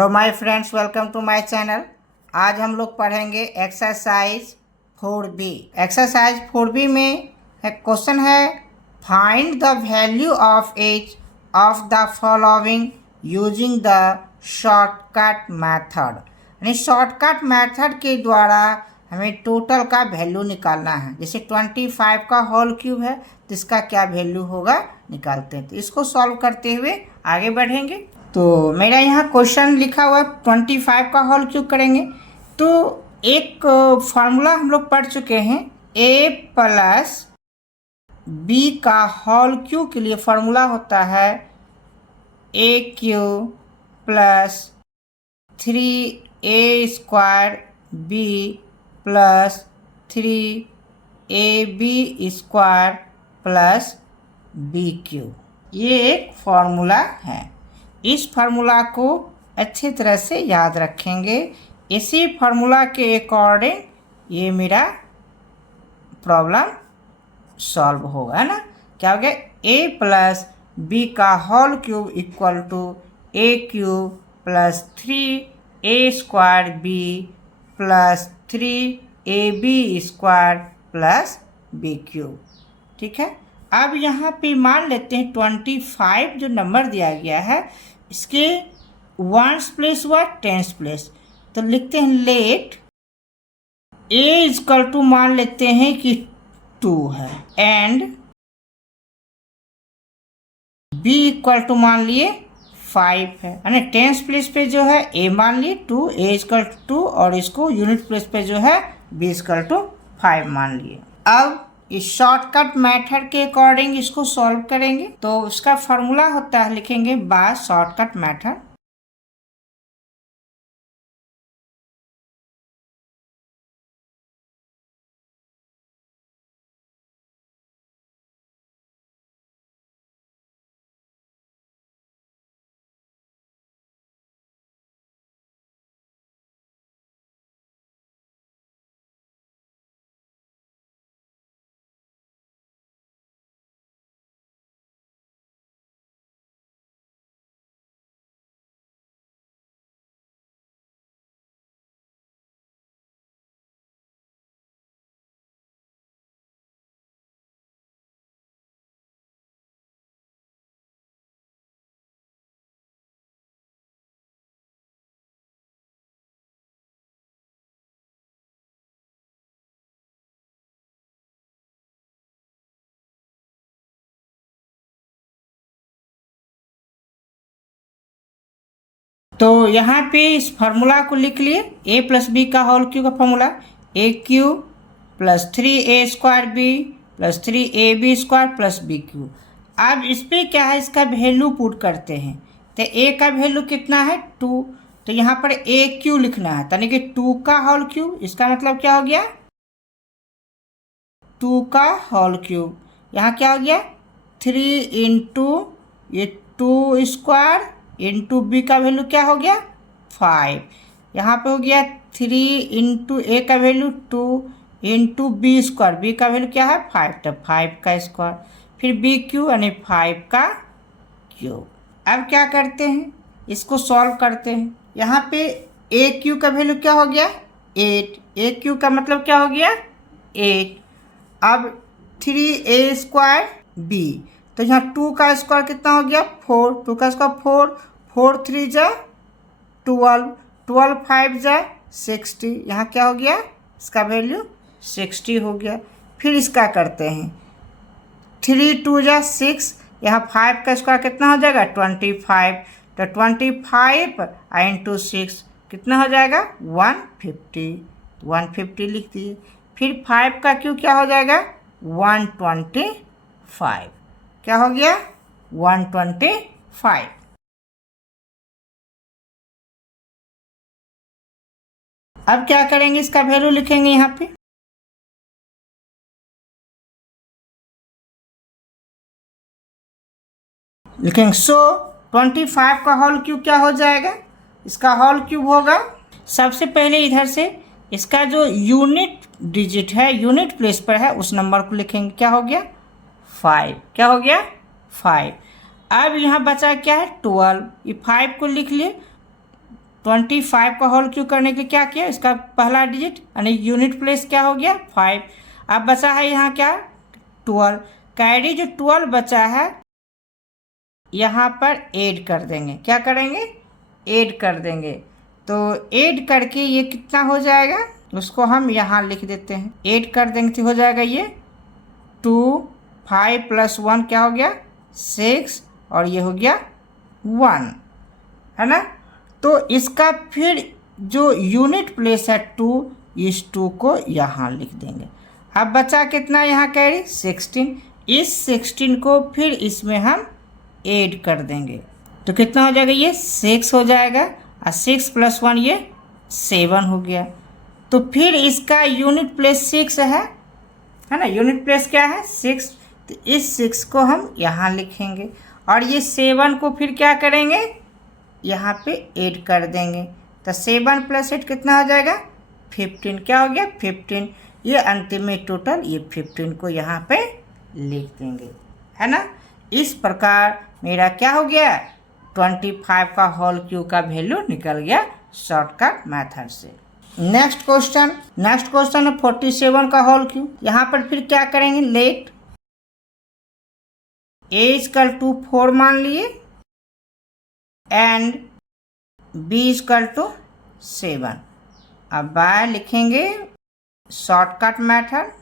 Hello my friends, welcome to my channel. आज हम लोग पढ़ेंगे एक्सरसाइज 4B। एक्सरसाइज 4B में एक क्वेश्चन है, find the value of each of the following using the shortcut method. यानी शॉर्टकट मेथड के द्वारा हमें टोटल का वैल्यू निकालना है। जैसे 25 का होल क्यूब है तो इसका क्या वैल्यू होगा निकालते हैं। तो इसको सॉल्व करते हुए आगे बढ़ेंगे। तो मेरा यहाँ क्वेश्चन लिखा हुआ 25 का होल क्यूब करेंगे। तो एक फार्मूला हम लोग पढ़ चुके हैं, a प्लस b का होल क्यूब के लिए फार्मूला होता है a cube plus 3a square b plus 3ab square plus b cube. ये एक फार्मूला है। इस फार्मूला को अच्छी तरह से याद रखेंगे। इसी फार्मूला के अकॉर्डिंग ये मेरा प्रॉब्लम सॉल्व होगा ना। क्या हो गया, a प्लस b का whole cube equal to a cube plus 3a square b plus 3ab square plus b cube. ठीक है। अब यहाँ पे मान लेते हैं 25 जो नंबर दिया गया है इसके वंस प्लेस व टेंस प्लेस। तो लिखते हैं लेट a इक्वल टू मान लेते हैं कि 2 है एंड b इक्वल टू मान लिए 5 है। यानी टेंस प्लेस पे जो है a मान लिए 2, a इक्वल टू 2 और इसको यूनिट प्लेस पे जो है b इक्वल टू 5 मान लिए। अब इस शॉर्टकट मेथड के अकॉर्डिंग इसको सॉल्व करेंगे। तो उसका फार्मूला होता है, लिखेंगे बाय शॉर्टकट मेथड। तो यहाँ पे इस फार्मूला को लिख लिए, a प्लस बी का होल क्यूब का formula a cube plus 3a square b plus 3ab square plus b cube. अब इस पर क्या है, इसका वैल्यू पुट करते हैं। तो a का वैल्यू कितना है 2, तो यहाँ पर a क्यूब लिखना है, यानी कि 2 का होल क्यूब। इसका मतलब क्या हो गया 2 का होल क्यूब। यहाँ क्या हो गया 3 इंटू ये 2 स्क्वायर इंटू बी का वैल्यू क्या हो गया 5। यहाँ पे हो गया 3 इंटू ए का value 2 into B square, B का वैल्यू क्या है 5, तो 5 का स्क्वायर, फिर बी क्यू यानी 5 का क्यूब। अब क्या करते हैं, इसको सॉल्व करते हैं। यहाँ पे ए क्यू का वैल्यू क्या हो गया 8, ए क्यू का मतलब क्या हो गया 8। अब 3a स्क्वायर b, तो यहाँ 2 का स्क्वायर कितना हो गया 4, 2 का स्क्वायर 4 3 जा 12, 12 5 जा 60। यहाँ क्या हो गया इसका वैल्यू 60 हो गया। फिर इसका करते हैं 3 2 जा 6, यहाँ 5 का स्क्वायर कितना हो जाएगा 25, तो 25 इंटू 6 कितना हो जाएगा 150, 150 लिख दिए। फिर 5 का क्यू क्या हो जाएगा 125, क्या हो गया 125। अब क्या करेंगे, इसका वैल्यू लिखेंगे यहाँ पे। लिखेंगे 25 का होल क्यूब क्या हो जाएगा, इसका होल क्यूब होगा। सबसे पहले इधर से इसका जो यूनिट डिजिट है, यूनिट प्लेस पर है, उस नंबर को लिखेंगे। क्या हो गया 5, क्या हो गया 5। अब यहाँ बचा क्या है 12, ये 5 को लिख लिए 25 का होल क्यूब करने के क्या किया, इसका पहला डिजिट यानी यूनिट प्लेस क्या हो गया 5। अब बचा है यहाँ क्या 12, कैरी जो 12 बचा है यहाँ पर ऐड कर देंगे, क्या करेंगे ऐड कर देंगे। तो ऐड करके ये कितना हो जाएगा उसको हम यहाँ लिख देते हैं, ऐड कर देंगे तो हो जाएगा ये 2, 5 + 1 क्या हो गया 6 और ये हो गया 1, है ना। तो इसका फिर जो यूनिट प्लेस है 2, इस 2 को यहाँ लिख देंगे। अब बचा कितना यहाँ कैरी 16, इस 16 को फिर इसमें हम ऐड कर देंगे तो कितना हो जाएगा ये 6 हो जाएगा और 6 + 1 ये 7 हो गया। तो फिर इसका यूनिट प्लेस 6 है ना, यूनिट प्लेस क्या है 6, तो इस 6 को हम यहाँ लिखेंगे और ये 7 को फिर क्या करेंगे यहाँ पे ऐड कर देंगे। तो 7 + 8 कितना हो जाएगा 15, क्या हो गया 15, ये अंतिम में टोटल ये 15 को यहाँ पे लिख देंगे, है ना। इस प्रकार मेरा क्या हो गया 25 का होल क्यूब का वैल्यू निकल गया शॉर्टकट मेथड से। नेक्स्ट क्वेश्चन है 47 का होल क्यूब। यहाँ पर फिर क्या करेंगे लेट a = 4 मान लिए एंड b = 7। अब बाय लिखेंगे शॉर्टकट मेथड,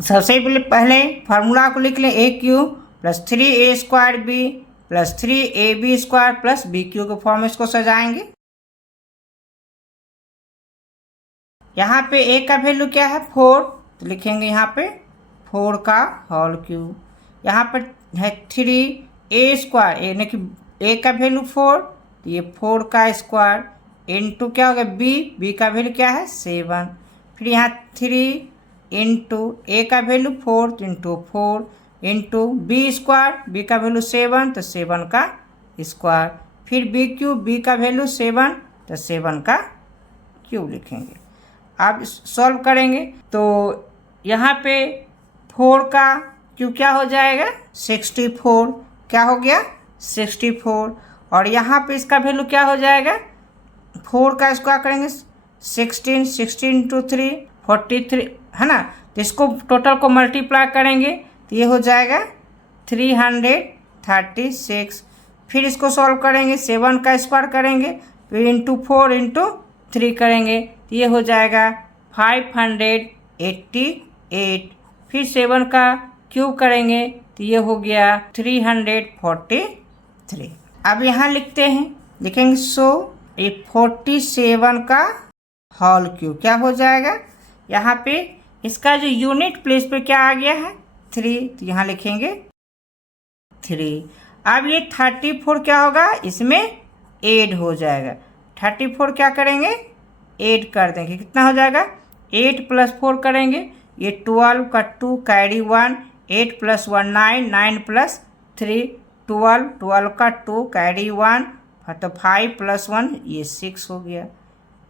सबसे पहले फार्मूला को लिख लें a³ + 3a² b + 3ab² + bq के फॉर्म में इसको सजाएंगे। यहाँ पे a का वैल्यू क्या है 4, तो लिखेंगे यहाँ पे 4 का होल क्यूब। यहाँ पर है 3a² यानी कि a का वैल्यू 4, तो ये 4 का स्क्वायर इंटू क्या होगा b का वैल्यू क्या है 7, फिर यहाँ 3 इंटू a का वैल्यू 4 इंटू 4 इंटू b² का वैल्यू 7 तो 7 का स्क्वायर, फिर b³ का वैल्यू 7 तो 7 का क्यूब लिखेंगे। अब सॉल्व करेंगे तो यहाँ पे 4 का क्यूब क्या हो जाएगा 64, क्या हो गया 64, और यहाँ पे इसका वैल्यू क्या हो जाएगा 4 का स्क्वायर करेंगे 16 इंटू 3 43, है ना। तो इसको टोटल को मल्टीप्लाई करेंगे तो ये हो जाएगा 336, फिर इसको सॉल्व करेंगे 7 का स्क्वायर करेंगे फिर इंटू 4 इंटू 3 करेंगे तो ये हो जाएगा 588, फिर 7 का क्यूब करेंगे तो ये हो गया 343। अब यहाँ लिखते हैं, लिखेंगे सो ये 47 का होल क्यूब क्या हो जाएगा, यहाँ पे इसका जो यूनिट प्लेस पे क्या आ गया है 3, तो यहाँ लिखेंगे 3। अब ये 34 क्या होगा इसमें ऐड हो जाएगा, 34 क्या करेंगे ऐड कर देंगे, कितना हो जाएगा 8 + 4 करेंगे ये 12 का 2 कैरी 1 8 + 1 9 9 + 3 12 12 का 2 कैरी 1 तो 5 + 1 ये 6 हो गया।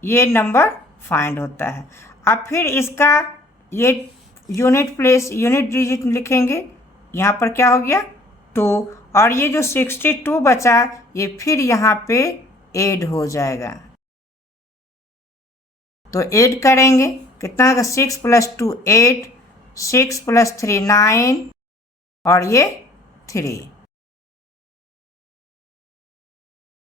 ये नंबर फाइंड होता है। अब फिर इसका ये यूनिट प्लेस यूनिट डिजिट लिखेंगे, यहाँ पर क्या हो गया 2, और ये जो 62 बचा ये फिर यहाँ पे ऐड हो जाएगा, तो ऐड करेंगे कितना होगा 6 + 2 8 6 + 3 9 और ये 3।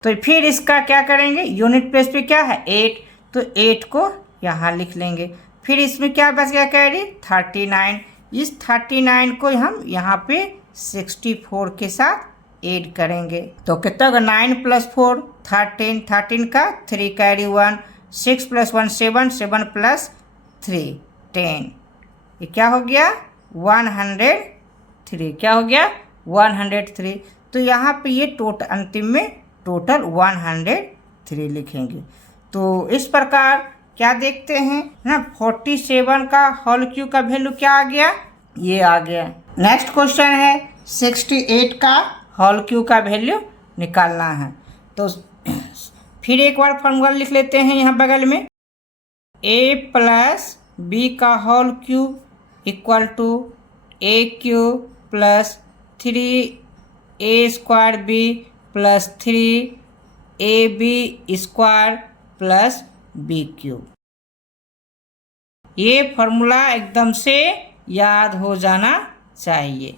तो फिर इसका क्या करेंगे यूनिट प्लेस पे क्या है 8, तो 8 को यहाँ लिख लेंगे, फिर इसमें क्या बच गया कैरी 39, इस 39 को हम यहाँ पे 64 के साथ ऐड करेंगे तो कितना होगा 9 + 4 13 13 का 3 कैरी 1 6 + 1 7 7 + 3 10, ये क्या हो गया 103, क्या हो गया 103। तो यहाँ पे ये टोटल अंतिम में टोटल 103 लिखेंगे। तो इस प्रकार क्या देखते हैं ना, 47 का होल क्यूब का वैल्यू क्या आ गया, ये आ गया। नेक्स्ट क्वेश्चन है 68 का होल क्यूब का वैल्यू निकालना है। तो फिर एक बार फॉर्मूला लिख लेते हैं यहाँ बगल में, a प्लस बी का whole cube equal to A cube plus 3a square B plus 3ab square plus B cube. ये फॉर्मूला एकदम से याद हो जाना चाहिए।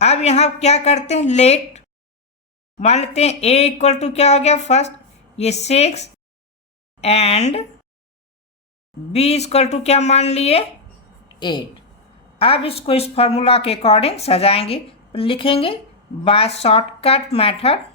अब यहाँ क्या करते हैं, लेट मान लेते हैं a इक्वल टू क्या हो गया फर्स्ट, ये 6 एंड b इक्वल टू क्या मान लिए 8। अब इसको इस फॉर्मूला के अकॉर्डिंग सजाएंगे, लिखेंगे बाय शॉर्टकट मेथड।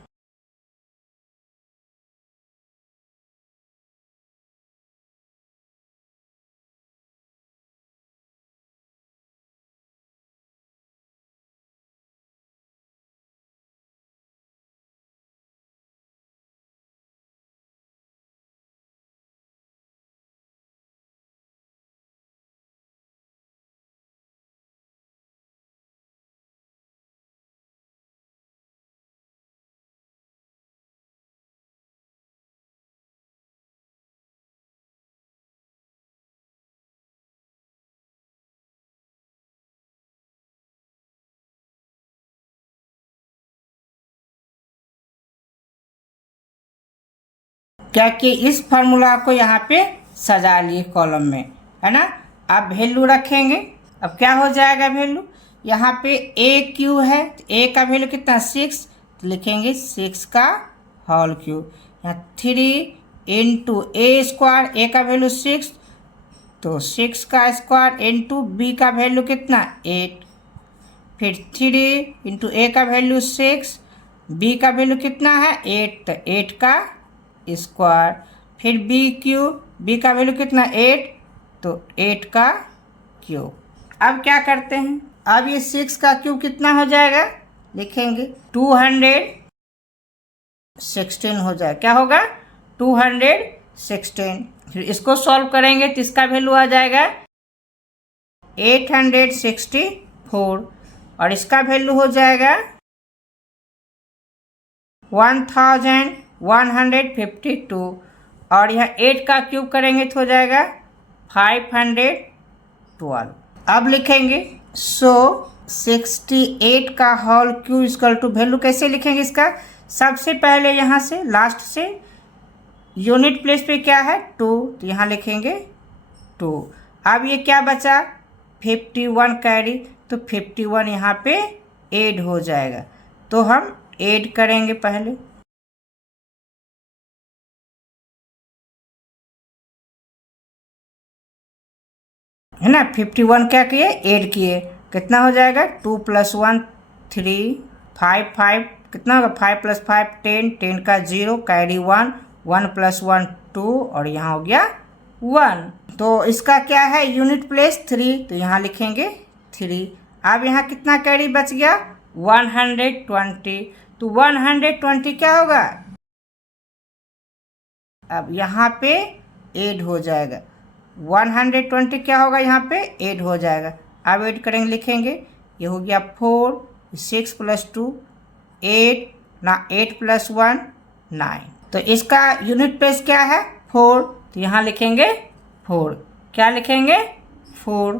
क्या कि इस फार्मूला को यहाँ पे सजा लिए कॉलम में, है ना। अब वैल्यू रखेंगे, अब क्या हो जाएगा वैल्यू, यहाँ पे ए क्यू है, ए का वैल्यू कितना 6, तो लिखेंगे 6 का होल क्यूब। यहाँ 3 इंटू ए स्क्वायर, ए का वैल्यू 6, तो 6 का स्क्वायर इंटू बी का वैल्यू कितना 8, फिर 3 इंटू ए का वैल्यू 6, बी का वैल्यू कितना है 8, तो 8 का स्क्वायर, फिर बी क्यूब, बी का वैल्यू कितना 8, तो 8 का क्यूब। अब क्या करते हैं, अब ये 6 का क्यूब कितना हो जाएगा, लिखेंगे 216 हो जाएगा, क्या होगा 216। फिर इसको सॉल्व करेंगे तो इसका वैल्यू आ जाएगा 864 और इसका वैल्यू हो जाएगा 1152 और यहाँ 8 का क्यूब करेंगे तो हो जाएगा 512। अब लिखेंगे 68 का whole cube equal to value कैसे लिखेंगे इसका, सबसे पहले यहाँ से लास्ट से यूनिट प्लेस पे क्या है 2, तो यहाँ लिखेंगे 2। अब ये क्या बचा 51 कैरी, तो 51 यहाँ पे ऐड हो जाएगा, तो हम ऐड करेंगे पहले, है ना। 51 क्या किए ऐड किए, कितना हो जाएगा 2 + 1 3, 5 कितना होगा 5 + 5 10, 10 का 0 कैरी 1, 1 + 1 2 और यहाँ हो गया 1। तो इसका क्या है यूनिट प्लेस 3, तो यहाँ लिखेंगे 3। अब यहाँ कितना कैरी बच गया 120, तो 120 क्या होगा, अब यहाँ पे ऐड हो जाएगा 120 क्या होगा यहाँ पे ऐड हो जाएगा। अब ऐड करेंगे, लिखेंगे ये हो गया 4, 6 + 2 8 ना 8 + 1 9, तो इसका यूनिट प्लेस क्या है 4, तो यहाँ लिखेंगे 4, क्या लिखेंगे 4।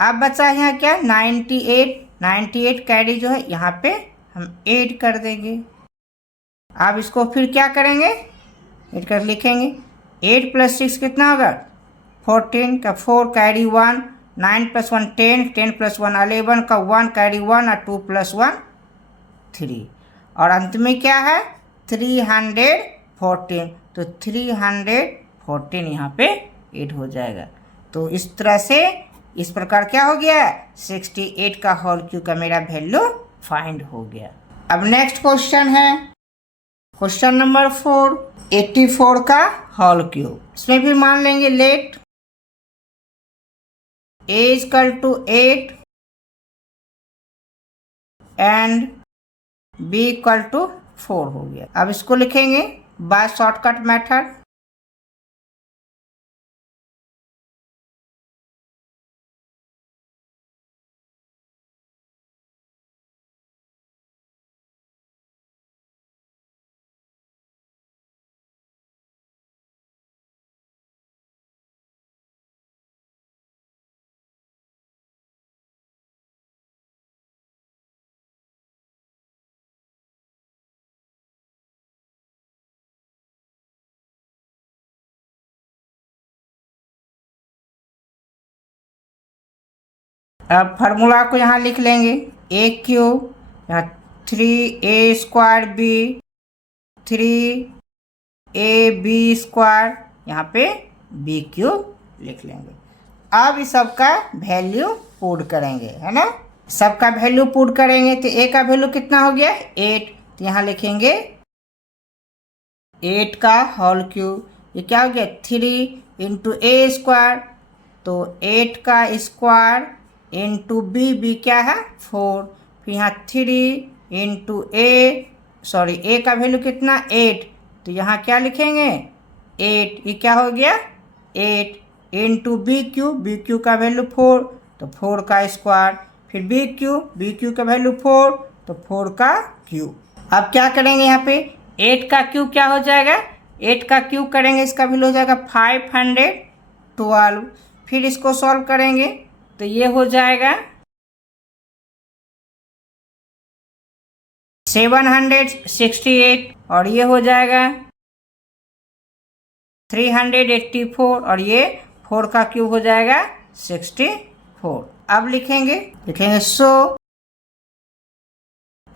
अब बचा यहाँ क्या 98 कैरी जो है यहाँ पे हम ऐड कर देंगे। अब इसको फिर क्या करेंगे ऐड कर लिखेंगे 8 + 6 कितना होगा 14 का 4 कैरी 1, 9 + 1 10, 10 + 1 11 का 1 कैरी 1 और 2 + 1 3 और अंत में क्या है 314, तो 314 यहाँ पे ऐड हो जाएगा। तो इस तरह से इस प्रकार क्या हो गया 68 का होल क्यूब का मेरा वैल्यू फाइंड हो गया। अब नेक्स्ट क्वेश्चन है क्वेश्चन नंबर 4, 84 का होल क्यूब। इसमें भी मान लेंगे let a equal to 8 and b equal to 4 हो गया। अब इसको लिखेंगे बाय शॉर्टकट मेथड। अब फार्मूला को यहाँ लिख लेंगे ए क्यूब, यहाँ 3a² b, 3ab स्क्वायर, यहाँ पे b क्यूब लिख लेंगे। अब इस सबका वैल्यू पुट करेंगे, है ना। सबका वैल्यू पुट करेंगे तो a का वैल्यू कितना हो गया 8, तो यहाँ लिखेंगे 8 का होल क्यूब। ये क्या हो गया 3 इंटू a², तो 8 का स्क्वायर इंटू b क्या है 4, फिर यहाँ 3 इंटू a का वैल्यू कितना 8, तो यहाँ क्या लिखेंगे 8, ये क्या हो गया 8 इंटू b क्यू का वैल्यू 4, तो 4 का स्क्वायर, फिर b क्यू का वैल्यू 4, तो 4 का क्यूब। अब क्या करेंगे यहाँ पे 8 का क्यूब क्या हो जाएगा, 8 का क्यूब करेंगे इसका वैल्यू हो जाएगा 512। फिर इसको सॉल्व करेंगे तो ये हो जाएगा 768 और ये हो जाएगा 384 और ये 4 का क्यूब हो जाएगा 64। अब लिखेंगे सो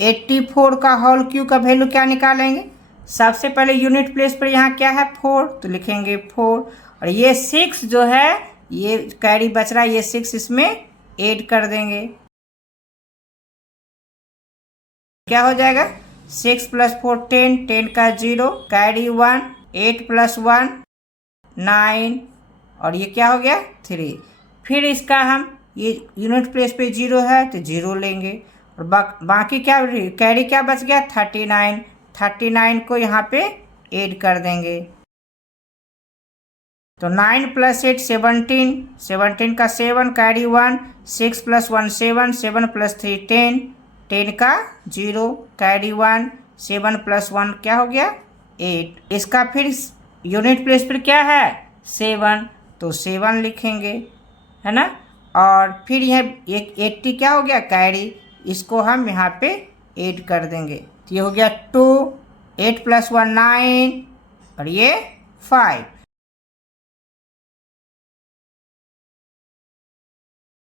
84 का होल क्यूब का वैल्यू क्या निकालेंगे। सबसे पहले यूनिट प्लेस पर यहाँ क्या है 4, तो लिखेंगे 4 और ये 6 जो है ये कैरी बच रहा है, ये 6 इसमें ऐड कर देंगे। क्या हो जाएगा 6 + 4 10, 10 का 0, कैरी 1, 8 + 1 9 और ये क्या हो गया 3। फिर इसका हम ये यूनिट प्लेस पे 0 है तो 0 लेंगे और बाकी क्या कैरी क्या बच गया 39 को यहाँ पे ऐड कर देंगे। तो 9 + 8 17 का 7, कैरी 1, 6 + 1 7, 7 + 3 10, 10 का 0, कैरी 1, 7 + 1 क्या हो गया 8। इसका फिर यूनिट प्लेस पर क्या है 7, तो 7 लिखेंगे, है ना। और फिर यह 80 क्या हो गया कैरी, इसको हम यहाँ पे ऐड कर देंगे, तो ये हो गया 2, 8 + 1 9 और ये 5।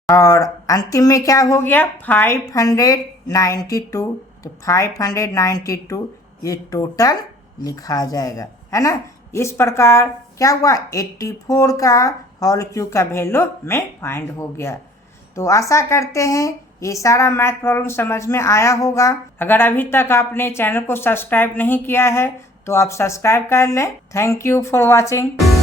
और अंतिम में क्या हो गया 592, तो 592 ये टोटल लिखा जाएगा, है ना। इस प्रकार क्या हुआ 84 का होल क्यूब का वैल्यू में फाइंड हो गया। तो आशा करते हैं ये सारा मैथ प्रॉब्लम समझ में आया होगा। अगर अभी तक आपने चैनल को सब्सक्राइब नहीं किया है तो आप सब्सक्राइब कर लें। Thank you for watching.